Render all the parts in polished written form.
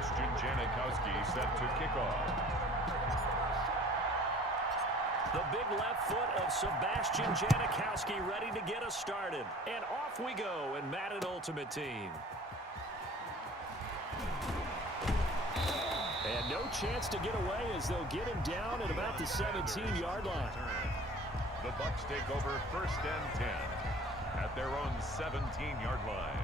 Sebastian Janikowski set to kick off. The big left foot of Sebastian Janikowski ready to get us started. And off we go in Madden Ultimate Team. And no chance to get away as they'll get him down at about the 17-yard line. The Bucs take over 1st and 10 at their own 17-yard line.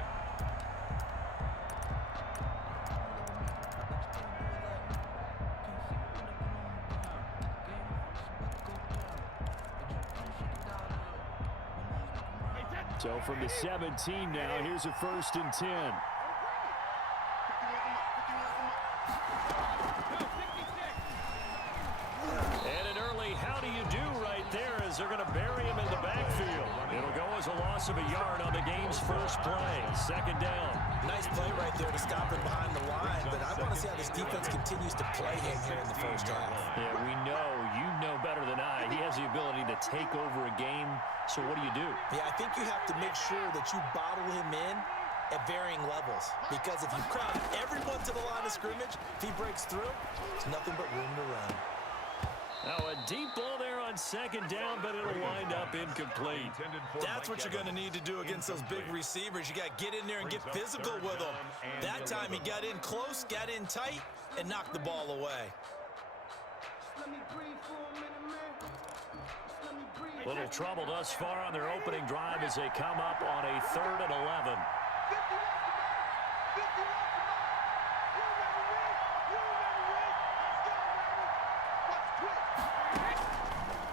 So from the 17 now, here's a 1st and 10. And an early how do you do right there as they're going to bury him in the backfield. It'll go as a loss of a yard on the game's first play. 2nd down. Nice play right there to stop him behind the line, but I want to see how this defense continues to play him here in the first half. Yeah, we know, you know better than I. He has the ability to take over a game, so what do? Yeah, I think you have to make sure that you bottle him in at varying levels, because if you crowd everyone to the line of scrimmage, if he breaks through, there's nothing but room to run. Now a deep ball there on 2nd down, but it'll wind up incomplete. That's what you're going to need to do against those big receivers. You got to get in there and get physical with them. That time he got in close, got in tight, and knocked the ball away. Little trouble thus far on their opening drive as they come up on a 3rd and 11.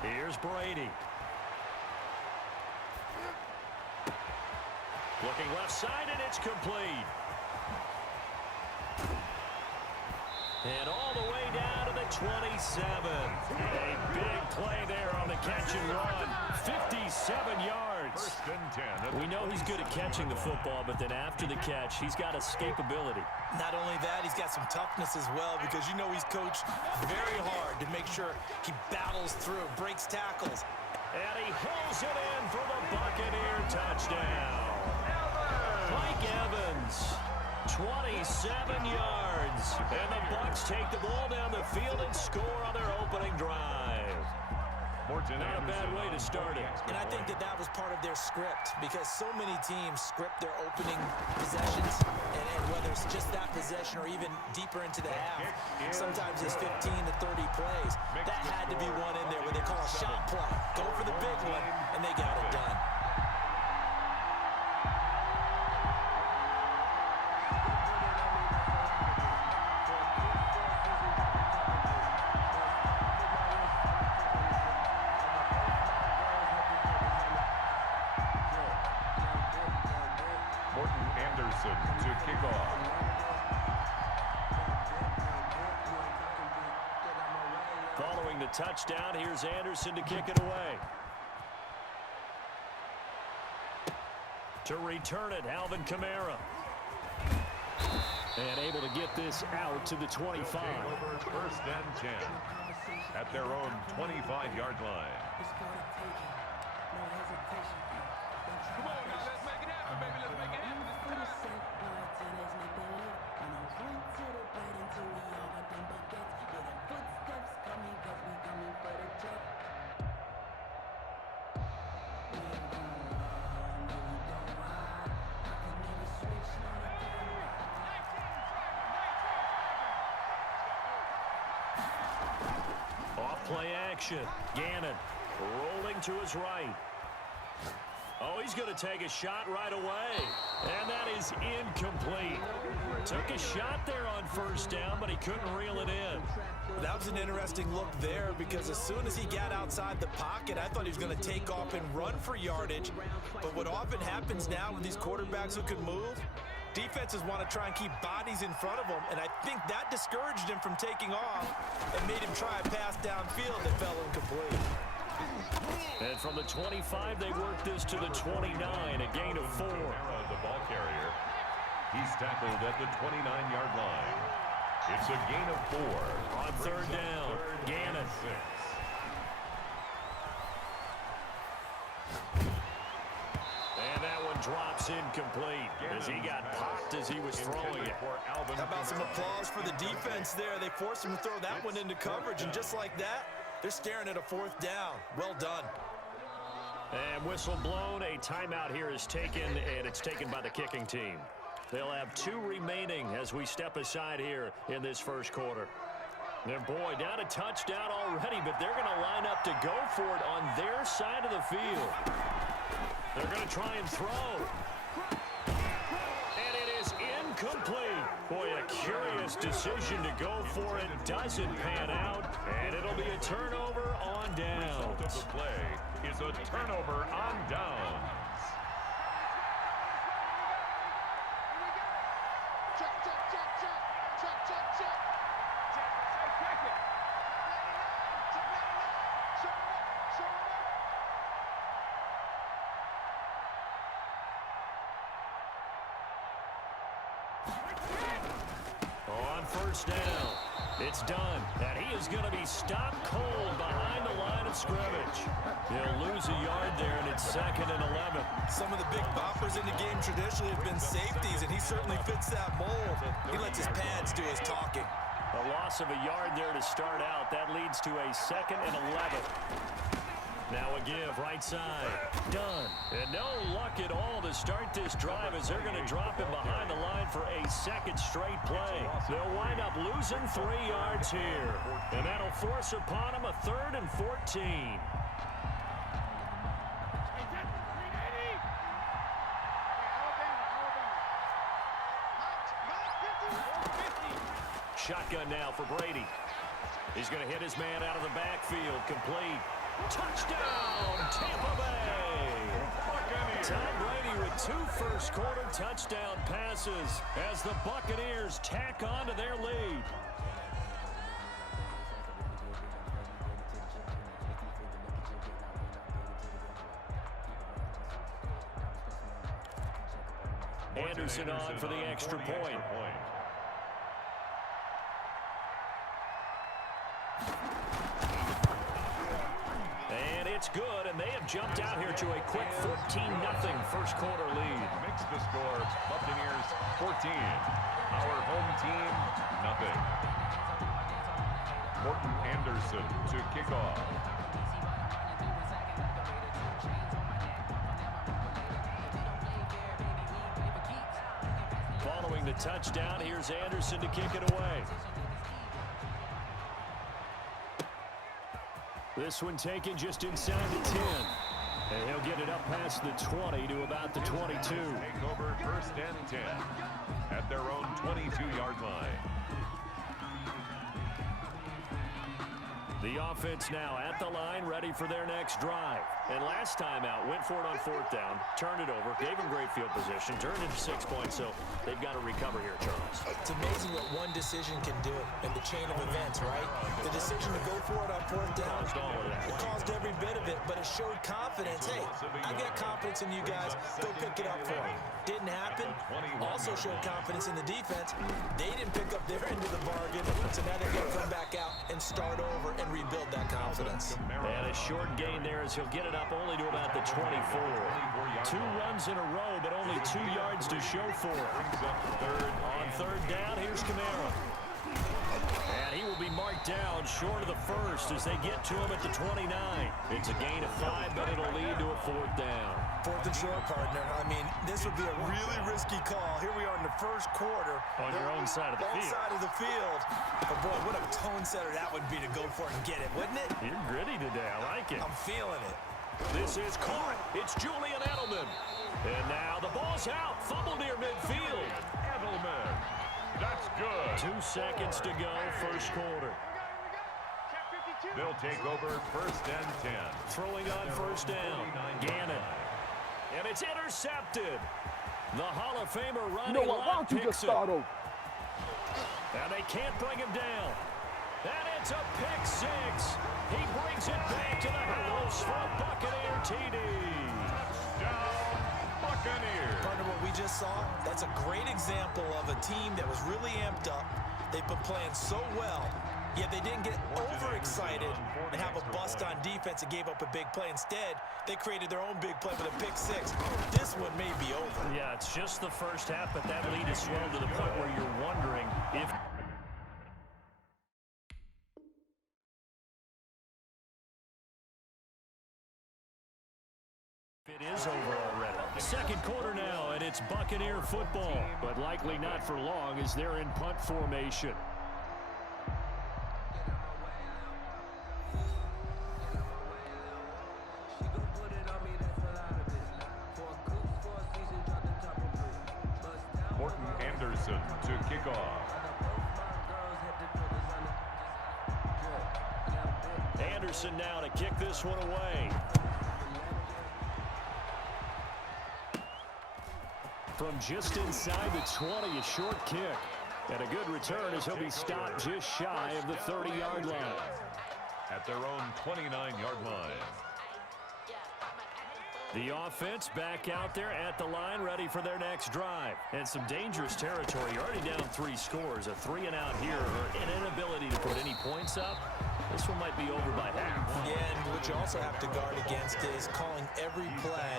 Here's Brady. Looking left side, and it's complete. And all the way down to the 27. A big play there on the catch and run. 57 yards. 1st and 10. We know he's good at catching the football, but then after the catch, he's got escapability. Not only that, he's got some toughness as well, because you know he's coached very hard to make sure he battles through, breaks tackles. And he hauls it in for the Buccaneer touchdown. Mike Evans, 27 yards. And the Bucs take the ball down the field and score on their opening drive. Not a bad way to start it. And I think that was part of their script, because so many teams script their opening possessions, and whether it's just that possession or even deeper into the half, sometimes it's 15 to 30 plays. That had to be one in there where they call a shot play. Go for the big one, and they got it done. To kick off. Following the touchdown, here's Anderson to kick it away. To return it, Alvin Kamara. And able to get this out to the 25. 1st and 10 at their own 25-yard line. Come on, now, let's make it happen, baby. Let's make it happen. Off-play action. Gannon rolling to his right. Oh, he's going to take a shot right away. And that is incomplete. Took a shot there on 1st down, but he couldn't reel it in. That was an interesting look there, because as soon as he got outside the pocket, I thought he was going to take off and run for yardage. But what often happens now with these quarterbacks who can move, defenses want to try and keep bodies in front of them, and I think that discouraged him from taking off and made him try a pass downfield that fell incomplete. And from the 25, they work this to the 29, a gain of 4. The ball carrier. He's tackled at the 29-yard line. It's a gain of 4. On 3rd down, Gannon. And that one drops incomplete as he got popped as he was throwing it. How about some applause for the defense there? They forced him to throw that one into coverage, and just like that, they're staring at a 4th down. Well done. And whistle blown. A timeout here is taken, and it's taken by the kicking team. They'll have 2 remaining as we step aside here in this first quarter. And boy, down a touchdown already, but they're going to line up to go for it on their side of the field. They're going to try and throw. And it is incomplete. Boy, a curious decision to go for it. Doesn't pan out, and it'll be a turnover on downs. The result of the play is a turnover on downs. On first down, it's done, and he is going to be stopped cold behind the line of scrimmage. He'll lose a yard there, and it's 2nd and 11. Some of the big boppers in the game traditionally have been safeties, and he certainly fits that mold. He lets his pads do his talking. A loss of a yard there to start out. That leads to a 2nd and 11. Now a give, right side. Done. And no luck at all to start this drive as they're going to drop him behind the line for a 2nd straight play. They'll wind up losing 3 yards here. And that'll force upon him a 3rd and 14. Shotgun now for Brady. He's going to hit his man out of the backfield. Complete. Touchdown, Tampa Bay! Tom Brady with 2 first-quarter touchdown passes as the Buccaneers tack on to their lead. Anderson on for the extra point. And it's good, and they have jumped out here to a quick 14-0 first quarter lead. Makes the score Buccaneers 14. Our home team, nothing. Morton Anderson to kick off. Following the touchdown, here's Anderson to kick it away. This one taken just inside the 10. And he'll get it up past the 20 to about the 22. Take over 1st and 10 at their own 22-yard line. The offense now at the line, ready for their next drive. And last time out, went for it on 4th down, turned it over, gave him great field position, turned it to 6 points, so they've got to recover here, Charles. It's amazing what one decision can do in the chain of events, right? The decision to go for it on 4th down, Caused all of that. it caused every bit of it, but it showed confidence. Hey, I got confidence in you guys. Go pick it up for me. Didn't happen. Also showed confidence in the defense. They didn't pick up their end of the bargain, so now they're going to come back out and start over and rebuild that confidence. And a short gain there as he'll get it up only to about the 24. 2 runs in a row, but only 2 yards to show for it. On 3rd down, here's Kamara. And he will be marked down short of the 1st as they get to him at the 29. It's a gain of 5, but it'll lead to a 4th down. 4th and short, partner. I mean, this would be a really risky call. Here we are in the first quarter. On your own side of the field. Side of the field. But boy, what a tone setter that would be to go for it and get it, wouldn't it? You're gritty today. I like it. I'm feeling it. This is caught. It's Julian Edelman. And now the ball's out. Fumble near midfield. Edelman. That's good. 2 seconds to go, first quarter. They'll take over 1st and 10. Throwing on 1st down. Gannon. And it's intercepted. The Hall of Famer Ronnie Lott picks it. And they can't bring him down. And it's a pick 6. He brings it back to the house for a Buccaneer TD. Touchdown, Buccaneers. Partner, what we just saw, that's a great example of a team that was really amped up. They've been playing so well, yet they didn't get overexcited and have a bust pressed on defense and gave up a big play. Instead, they created their own big play with a pick six. This one may be over. Yeah, it's just the first half, but that lead has swelled to the point where you're wondering if it is over already. Second quarter now, and it's Buccaneer football, but likely not for long as they're in punt formation. Morton Anderson to kick off. Anderson now to kick this one away. From just inside the 20, a short kick. And a good return as he'll be stopped just shy of the 30-yard line. At their own 29-yard line. The offense back out there at the line, ready for their next drive. And some dangerous territory. You're already down 3 scores. A 3-and-out here, or an inability to put any points up. This one might be over by half. Yeah, and what you also have to guard against is calling every play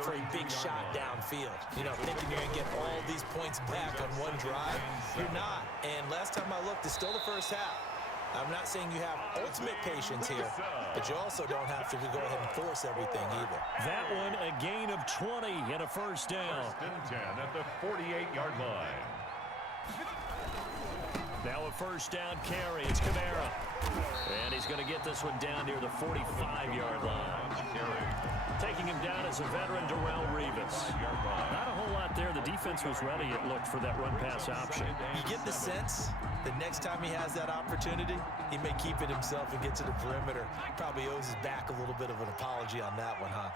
for a big shot downfield. You know, thinking you're going to get all these points back on one drive. You're not. And last time I looked, it's still the first half. I'm not saying you have ultimate patience here, but you also don't have to go ahead and force everything either. That one, a gain of 20 and a first down. First and 10 at the 48-yard line. Now a first down carry. It's Kamara. And he's going to get this one down near the 45-yard line. Taking him down as a veteran, Darrelle Revis. Not a whole lot there. The defense was ready, it looked, for that run-pass option. You get the sense that next time he has that opportunity, he may keep it himself and get to the perimeter. Probably owes his back a little bit of an apology on that one, huh?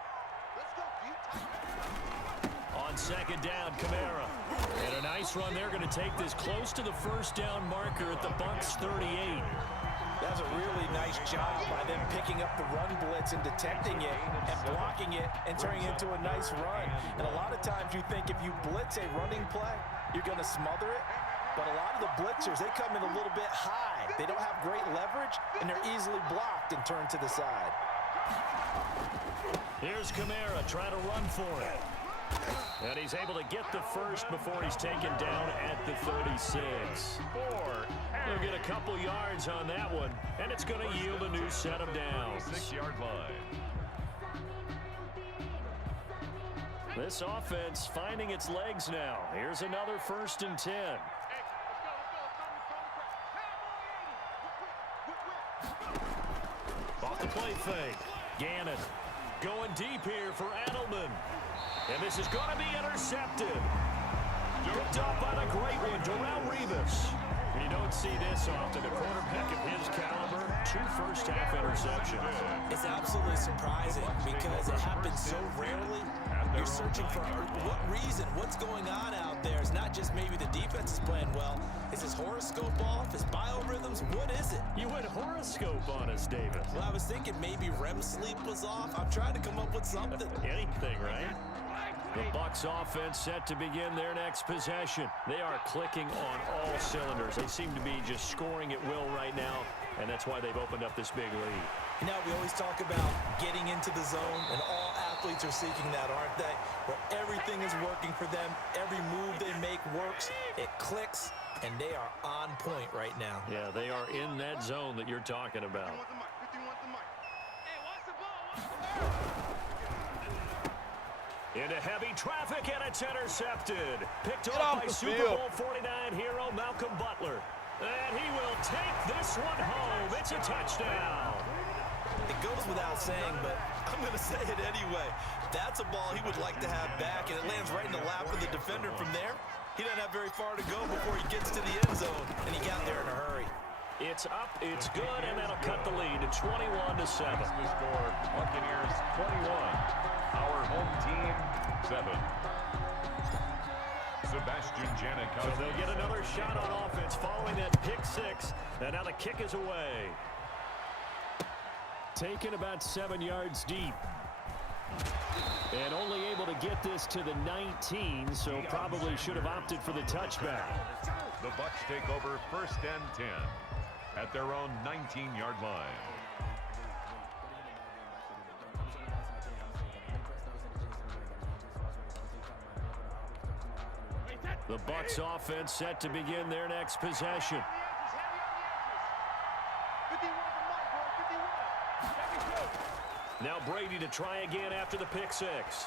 On second down, Kamara. And a nice run there, going to take this close to the first down marker at the Bucs 38. That's a really nice job by them picking up the run blitz and detecting it and blocking it and turning it into a nice run. And a lot of times you think if you blitz a running play, you're going to smother it. But a lot of the blitzers, they come in a little bit high. They don't have great leverage, and they're easily blocked and turned to the side. Here's Kamara trying to run for it. And he's able to get the first before he's taken down at the 36. He'll get a couple yards on that one, and it's going to yield a new set of downs. 6-yard line. This offense finding its legs now. Here's another first and 10. Off the play fake. Gannon going deep here for Edelman. And this is going to be intercepted. Picked up by the great one, Darrelle Revis. You don't see this often. A quarterback of his caliber, 2 first-half interceptions. It's absolutely surprising because it happens so rarely. You're searching for what reason, what's going on out there. It's not just maybe the defense is playing well. Is his horoscope off? His biorhythms? What is it? You went horoscope on us, Davis. Well, I was thinking maybe REM sleep was off. I'm trying to come up with something. Anything, right? The Bucs offense set to begin their next possession. They are clicking on all cylinders. They seem to be just scoring at will right now, and that's why they've opened up this big lead. You know, we always talk about getting into the zone, and all athletes are seeking that, aren't they? Where everything is working for them, every move they make works, it clicks, and they are on point right now. Yeah, they are in that zone that you're talking about. Into heavy traffic, and it's intercepted. Picked off by Super Bowl 49 hero Malcolm Butler. And he will take this one home. It's a touchdown. It goes without saying, but I'm going to say it anyway. That's a ball he would like to have back, and it lands right in the lap of the defender. From there, he doesn't have very far to go before he gets to the end zone, and he got there in a hurry. It's up, it's good, and that'll cut the lead to 21-7. The score, Buccaneers 21. Our home team, 7. Sebastian Janikowski. So they'll get another shot on offense following that pick 6. And now the kick is away. Taken about 7 yards deep. And only able to get this to the 19, so probably should have opted for the touchback. The Bucs take over first and 10 at their own 19-yard line. The Bucs offense set to begin their next possession. Now Brady to try again after the pick six.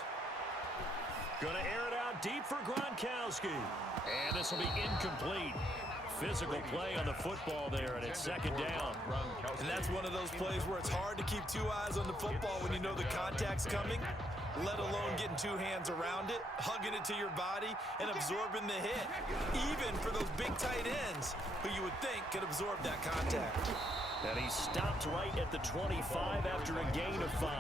Gonna air it out deep for Gronkowski. And this will be incomplete. Physical play on the football there, and it's second down. And that's one of those plays where it's hard to keep two eyes on the football when you know the contact's coming, let alone getting two hands around it, hugging it to your body, and absorbing the hit. Even for those big tight ends, who you would think could absorb that contact. And he stopped right at the 25 after a gain of 5.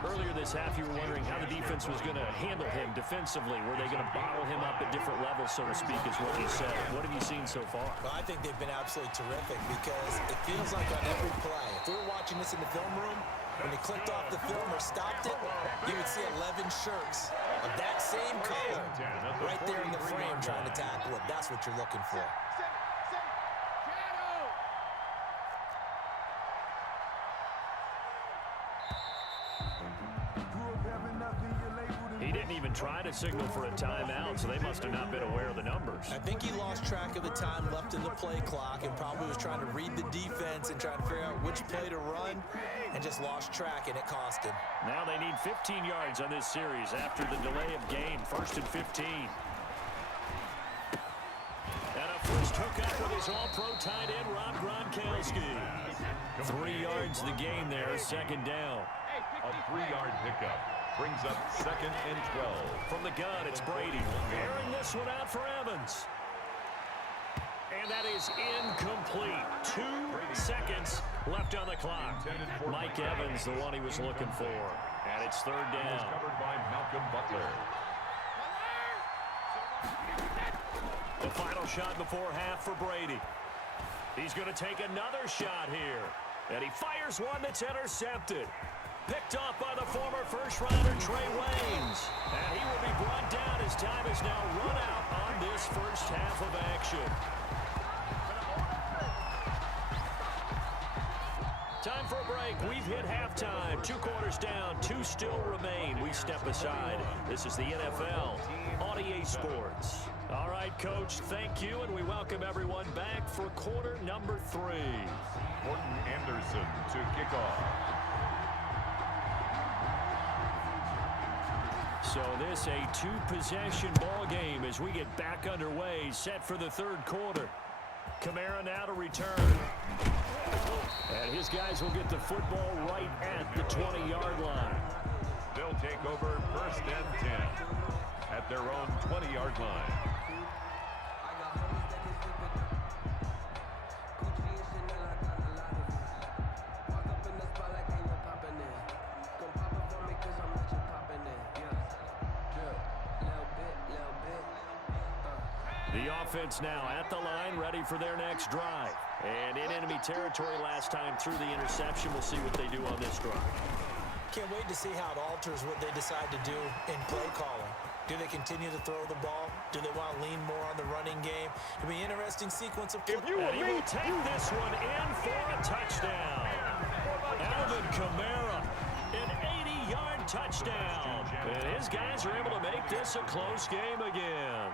Earlier this half, you were wondering how the defense was going to handle him defensively. Were they going to bottle him up at different levels, so to speak, is what you said. What have you seen so far? Well, I think they've been absolutely terrific because it feels like on every play, if we were watching this in the film room, when they clicked off the film or stopped it, you would see 11 shirts of that same color right there in the frame trying to tackle it. That's what you're looking for. He didn't even try to signal for a timeout, so they must have not been aware of the numbers. I think he lost track of the time left in the play clock and probably was trying to read the defense and trying to figure out which play to run and just lost track, and it cost him. Now they need 15 yards on this series after the delay of game. 1st and 15. And a first hookup with his all-pro tight end, Rob Gronkowski. 3 yards the gain there, second down. A 3-yard pickup brings up 2nd and 12. From the gun, it's Brady. Airing this one out for Evans. And that is incomplete. 2 seconds left on the clock. Mike Evans, the one he was looking for. And it's 3rd down. Was covered by Malcolm Butler. The final shot before half for Brady. He's going to take another shot here. And he fires one that's intercepted. Picked off by the former first-rounder Trey Waynes. And he will be brought down as time is now run out on this first half of action. Time for a break. We've hit halftime. 2 quarters down. 2 still remain. We step aside. This is the NFL on EA Sports. All right, Coach, thank you, and we welcome everyone back for quarter number 3. Morton Anderson to kick off. So this a 2-possession ball game as we get back underway, set for the 3rd quarter. Kamara now to return. And his guys will get the football right at the 20-yard line. They'll take over 1st and 10 at their own 20-yard line. The offense now at the line, ready for their next drive. And in enemy territory last time through the interception. We'll see what they do on this drive. Can't wait to see how it alters what they decide to do in play calling. Do they continue to throw the ball? Do they want to lean more on the running game? It'll be an interesting sequence of... And he will take this one in for a touchdown. Alvin Kamara, an 80-yard touchdown. And his guys are able to make this a close game again.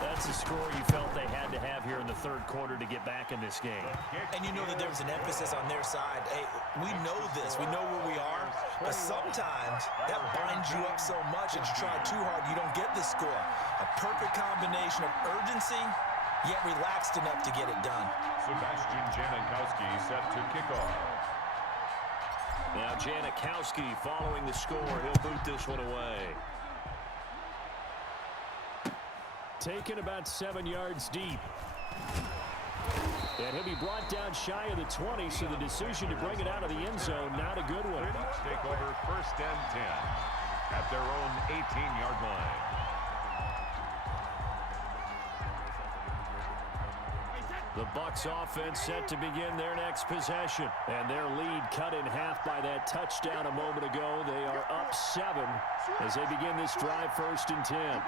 That's the score you felt they had to have here in the 3rd quarter to get back in this game. And you know that there was an emphasis on their side. Hey, we know this. We know where we are. But sometimes that binds you up so much that you try too hard, you don't get the score. A perfect combination of urgency, yet relaxed enough to get it done. Sebastian Janikowski set to kick off. Now Janikowski following the score. He'll boot this one away. Taken about 7 yards deep. And he'll be brought down shy of the 20, so the decision to bring it out of the end zone, not a good one. Bucks take over 1st and 10 at their own 18-yard line. The Bucs offense set to begin their next possession. And their lead cut in half by that touchdown a moment ago. They are up 7 as they begin this drive 1st and 10.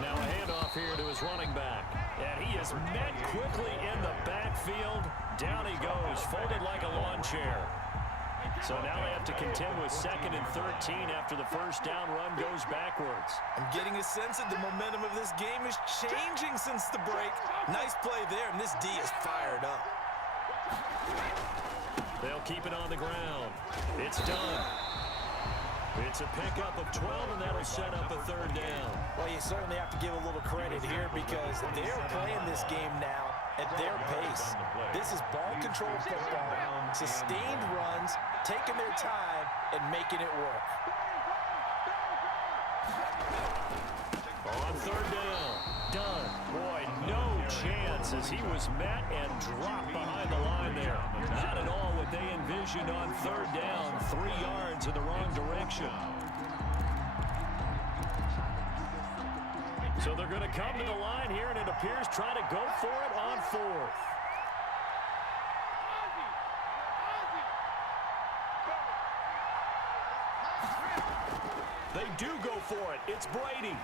Now a handoff here to his running back. And he is met quickly in the backfield. Down he goes, folded like a lawn chair. So now they have to contend with 2nd and 13 after the first down run goes backwards. I'm getting a sense that the momentum of this game is changing since the break. Nice play there, and this D is fired up. They'll keep it on the ground. It's done. It's a pickup of 12, and that'll set up a 3rd down. Well, you certainly have to give a little credit here because they're playing this game now at their pace. This is ball control football, sustained runs, taking their time, and making it work. On 3rd down, done. Boy, no chance as he was met and dropped behind the line there. Not at all what they envisioned on 3rd down, 3 yards in the wrong direction. So they're going to come to the line here, and it appears trying to go for it on 4th. They do go for it. It's Brady.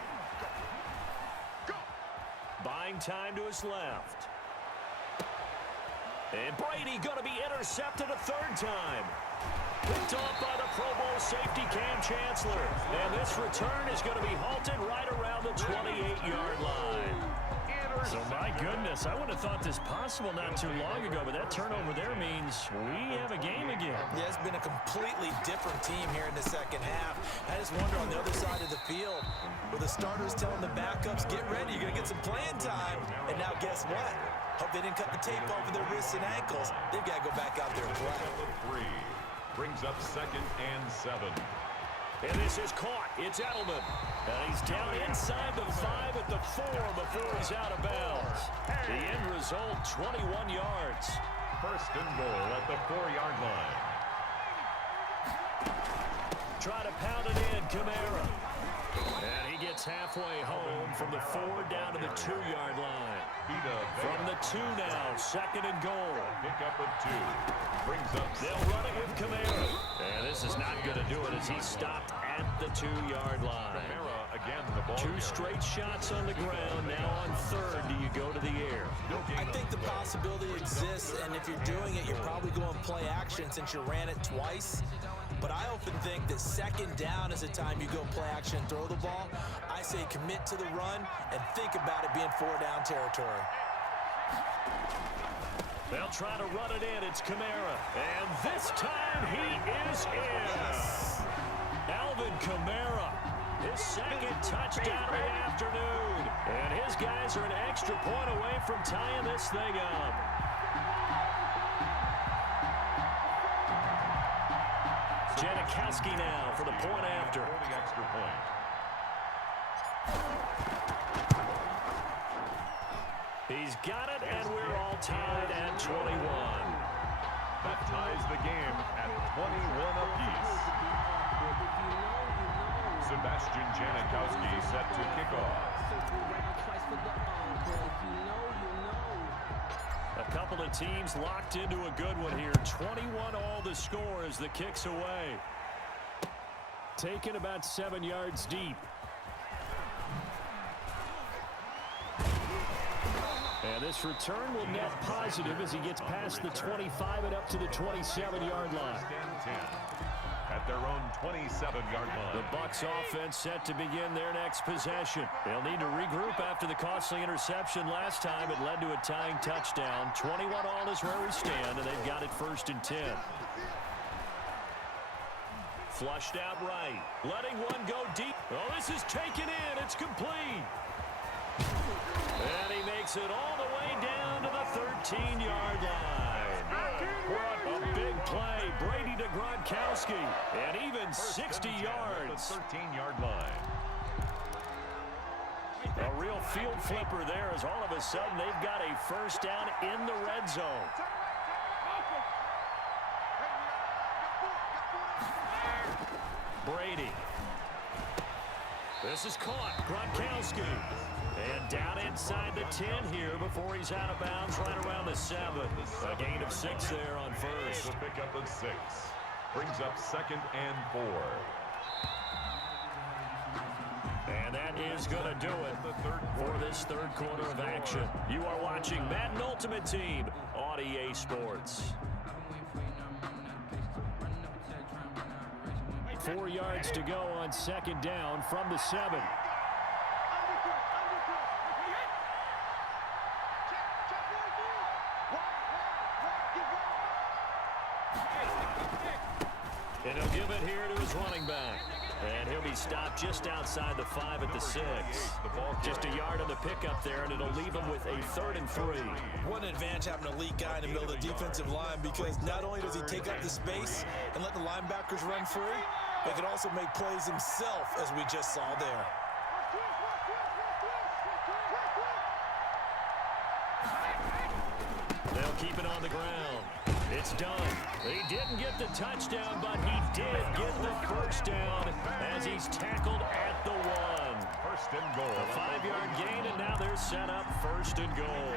Buying time to his left. And Brady going to be intercepted a 3rd time. Picked off by the Pro Bowl safety Cam Chancellor. And this return is going to be halted right around the 28-yard line. So, my goodness, I would have thought this possible not too long ago, but that turnover there means we have a game again. Yeah, it's been a completely different team here in the second half. I just wonder on the other side of the field, where the starters telling the backups, get ready, you're going to get some playing time. And now guess what? Hope they didn't cut the tape off of their wrists and ankles. They've got to go back out there and play. 3 brings up 2nd and 7. And this is caught. It's Edelman. And he's down inside the 5 at the 4 before he's out of bounds. The end result, 21 yards. 1st and goal at the 4-yard line. Try to pound it in, Kamara. And he gets halfway home from the 4 down to the 2-yard line. From the 2 now, 2nd and goal. Pickup of 2. Brings up. They'll run it with Kamara. And this is not going to do it as he stopped at the 2-yard line. Kamara again, the ball. 2 straight shots on the ground. Now on 3rd, do you go to the air? I think the possibility exists, and if you're doing it, you're probably going play action since you ran it twice. But I often think that 2nd down is the time you go play action and throw the ball. I say commit to the run and think about it being 4-down territory. They'll try to run it in. It's Kamara. And this time he is in. Alvin Kamara, his 2nd touchdown of the afternoon. And his guys are an extra point away from tying this thing up. Janikowski now for the point after. For the extra point. He's got it, and we're all tied at 21. That ties the game at 21 apiece. Sebastian Janikowski set to kick off. A couple of teams locked into a good one here. 21 all the score as the kick's away. Taken about 7 yards deep. And this return will net positive as he gets past the 25 and up to the 27-yard line. At their own 27-yard line. The Bucs offense set to begin their next possession. They'll need to regroup after the costly interception last time. It led to a tying touchdown. 21 all is where we stand, and they've got it 1st and 10. Flushed out right. Letting one go deep. Oh, this is taken in. It's complete. And he makes it all the way down to the 13-yard line. What a big play. Brady to Gronkowski. And even 60 yards. The 13-yard line. A real field flipper there as all of a sudden they've got a 1st down in the red zone. Brady. This is caught. Gronkowski. And down inside the 10 here before he's out of bounds right around the 7. A gain of 6 there on 1st. The pickup of 6. Brings up 2nd and 4. And that is going to do it for this 3rd quarter of action. You are watching Madden Ultimate Team on EA Sports. 4 yards to go on second down from the 7. And he'll give it here to his running back. And he'll be stopped just outside the 5 at the 6. Just a yard on the pickup there, and it'll leave him with a 3rd and 3. What an advantage having an elite guy in the middle of the defensive line, because not only does he take up the space and let the linebackers run free, but he can also make plays himself, as we just saw there. They'll keep it on the ground. It's done. He didn't get the touchdown, but he did get the first down as he's tackled at the 1. First and goal. A 5-yard gain, and now they're set up 1st and goal.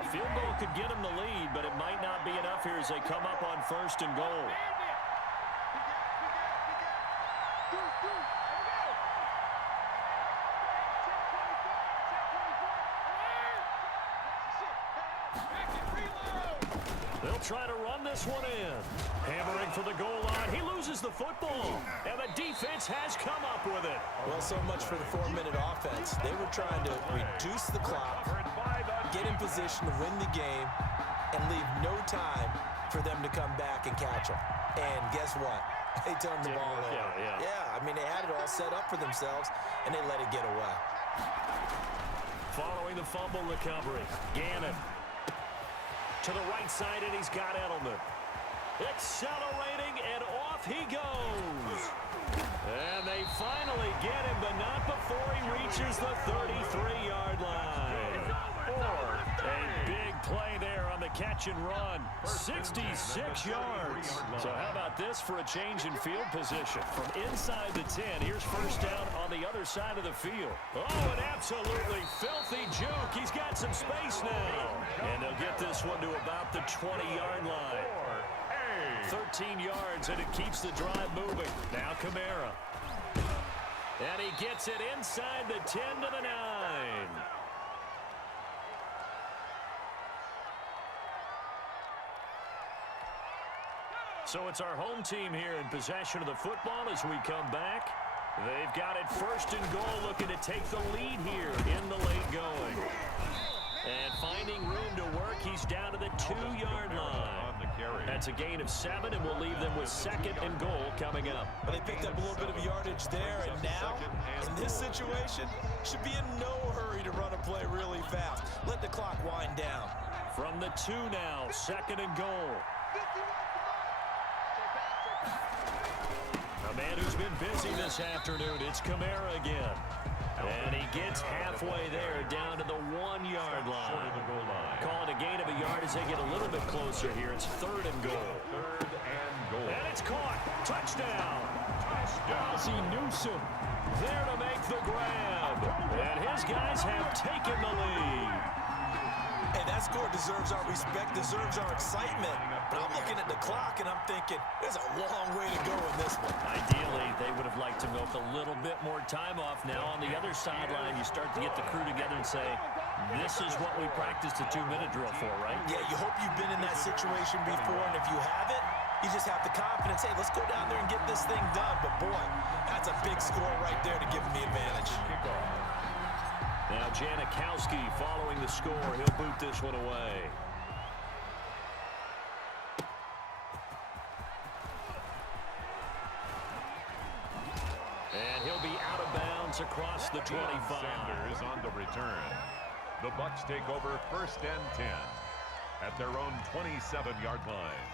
A field goal could get them the lead, but it might not be enough here as they come up on 1st and goal. They'll try to run this one in. Hammering for the goal line. He loses the football, and the defense has come up with it. Well, so much for the 4-minute offense. They were trying to reduce the clock, get in position to win the game, and leave no time for them to come back and catch them. And guess what? They turned the ball over. Yeah, I mean, they had it all set up for themselves, and they let it get away. Following the fumble recovery, Gannon to the right side, and he's got Edelman. Accelerating, and off he goes. And they finally get him, but not before he reaches the 33-yard line. A big play there on the catch and run. 66 yards. So how about this for a change in field position? From inside the 10, here's first down on the other side of the field. Oh, an absolutely filthy juke. He's got some space now. And they'll get this one to about the 20-yard line. 13 yards, and it keeps the drive moving. Now Kamara. And he gets it inside the 10 to the 9. So it's our home team here in possession of the football as we come back. They've got it 1st and goal, looking to take the lead here in the late going. And finding room to work, he's down to the 2-yard line. That's a gain of 7, and we'll leave them with 2nd and goal coming up. But they picked up a little bit of yardage there, and now, in this situation, should be in no hurry to run a play really fast. Let the clock wind down. From the 2 now, 2nd and goal. A man who's been busy this afternoon, it's Kamara again. And he gets halfway there, down to the 1-yard line. Calling a gain of a yard as they get a little bit closer here. It's 3rd and goal. And it's caught. Touchdown. Ozzie Newsome there to make the grab. And his guys have taken the lead. Hey, that score deserves our respect, deserves our excitement. But I'm looking at the clock, and I'm thinking, there's a long way to go in this one. Ideally, they would have liked to milk a little bit more time off. Now, on the other sideline, you start to get the crew together and say, this is what we practiced a 2-minute drill for, right? Yeah, you hope you've been in that situation before, and if you haven't, you just have the confidence, hey, let's go down there and get this thing done. But, boy, that's a big score right there to give them the advantage. Now Janikowski following the score. He'll boot this one away. And he'll be out of bounds across the 25. Sanders on the return. The Bucks take over 1st and 10 at their own 27-yard line.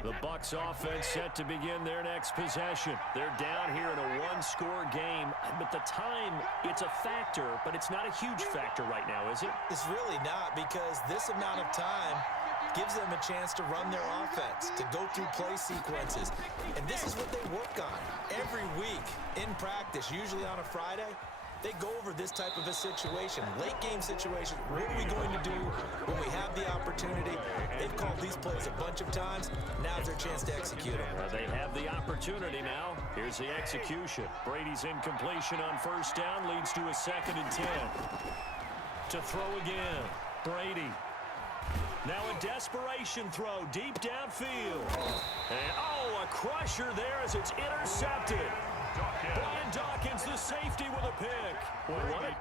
The Bucks offense set to begin their next possession. They're down here in a 1-score game. But the time, it's a factor, but it's not a huge factor right now, is it? It's really not, because this amount of time gives them a chance to run their offense, to go through play sequences. And this is what they work on every week in practice, usually on a Friday. They go over this type of a situation, late game situation. What are we going to do when we have the opportunity? They've called these plays a bunch of times. Now's their chance to execute them. They have the opportunity now. Here's the execution. Brady's incompletion on first down leads to a 2nd and 10. To throw again. Brady. Now a desperation throw deep downfield. And, a crusher there as it's intercepted. Brian Dawkins, the safety, with a pick. What?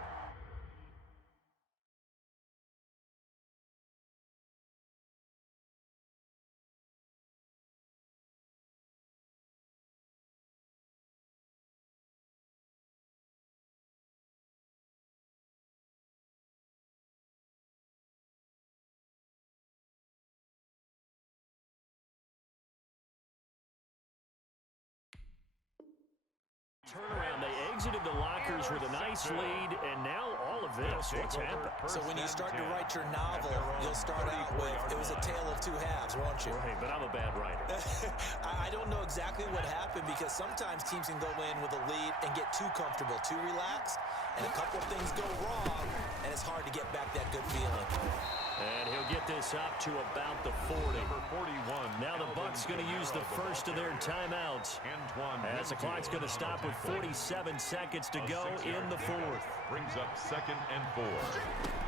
Turnaround. They exited the lockers with a nice lead, and now all of this. What's happened? So when you start to write your novel, you'll start out with, it was a tale of two halves, won't you? Right, but I'm a bad writer. I don't know exactly what happened, because sometimes teams can go in with a lead and get too comfortable, too relaxed, and a couple of things go wrong, and it's hard to get back that good feeling. And he'll get this up to about the 40. Number 41. Now the Bucs going to use the first of their timeouts. As the clock's going to stop with 47 seconds to go in the 4th. Brings up 2nd and 4.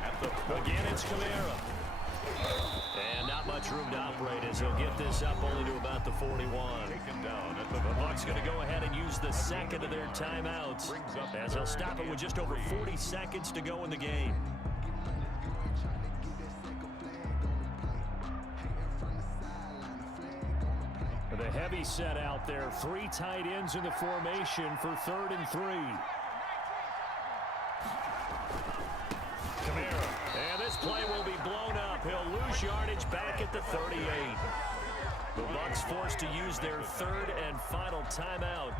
At the Again, it's Kamara. And not much room to operate as he'll get this up only to about the 41. Taken down at The Bucs going to go ahead and use the second of their timeouts as they'll stop it with just over 40 seconds to go in the game. The heavy set out there. 3 tight ends in the formation for 3rd and 3. Kamara. And this play will be blown up. He'll lose yardage back at the 38. The Bucs forced to use their 3rd and final timeout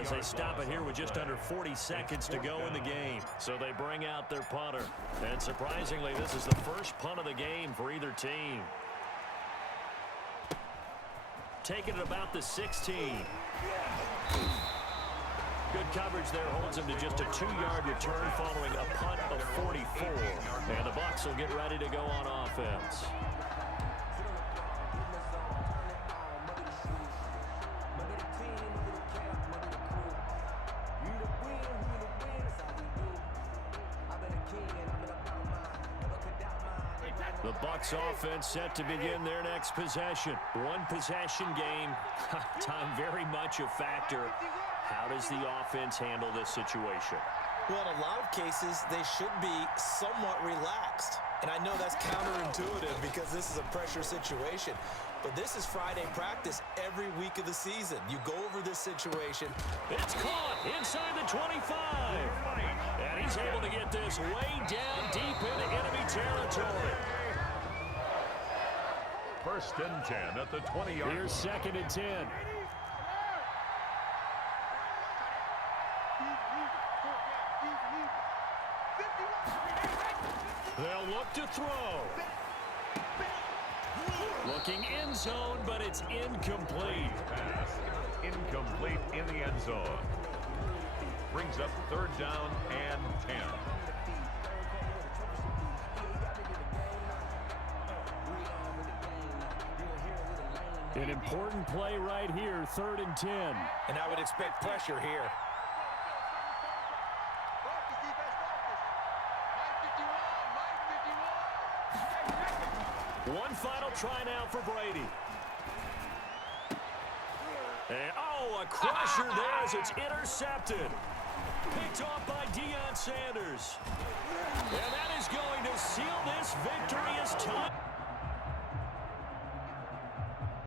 as they stop it here with just under 40 seconds to go in the game. So they bring out their punter. And surprisingly, this is the first punt of the game for either team. Taking it about the 16. Good coverage there holds him to just a 2-yard return following a punt of 44. And the Bucs will get ready to go on offense. The Bucs offense set to begin their next possession. 1-possession game. Time very much a factor. How does the offense handle this situation? Well, in a lot of cases, they should be somewhat relaxed. And I know that's counterintuitive because this is a pressure situation. But this is Friday practice every week of the season. You go over this situation. It's caught inside the 25. And he's able to get this way down deep into enemy territory. 1st and 10 at the 20-yard. Here's 2nd and 10. They'll look to throw. Looking end zone, but it's incomplete. Pass incomplete in the end zone. Brings up 3rd down and 10. An important play right here, 3rd and 10. And I would expect pressure here. One final try now for Brady. And, a crusher there as it's intercepted. Picked off by Deion Sanders. And that is going to seal this victorious time.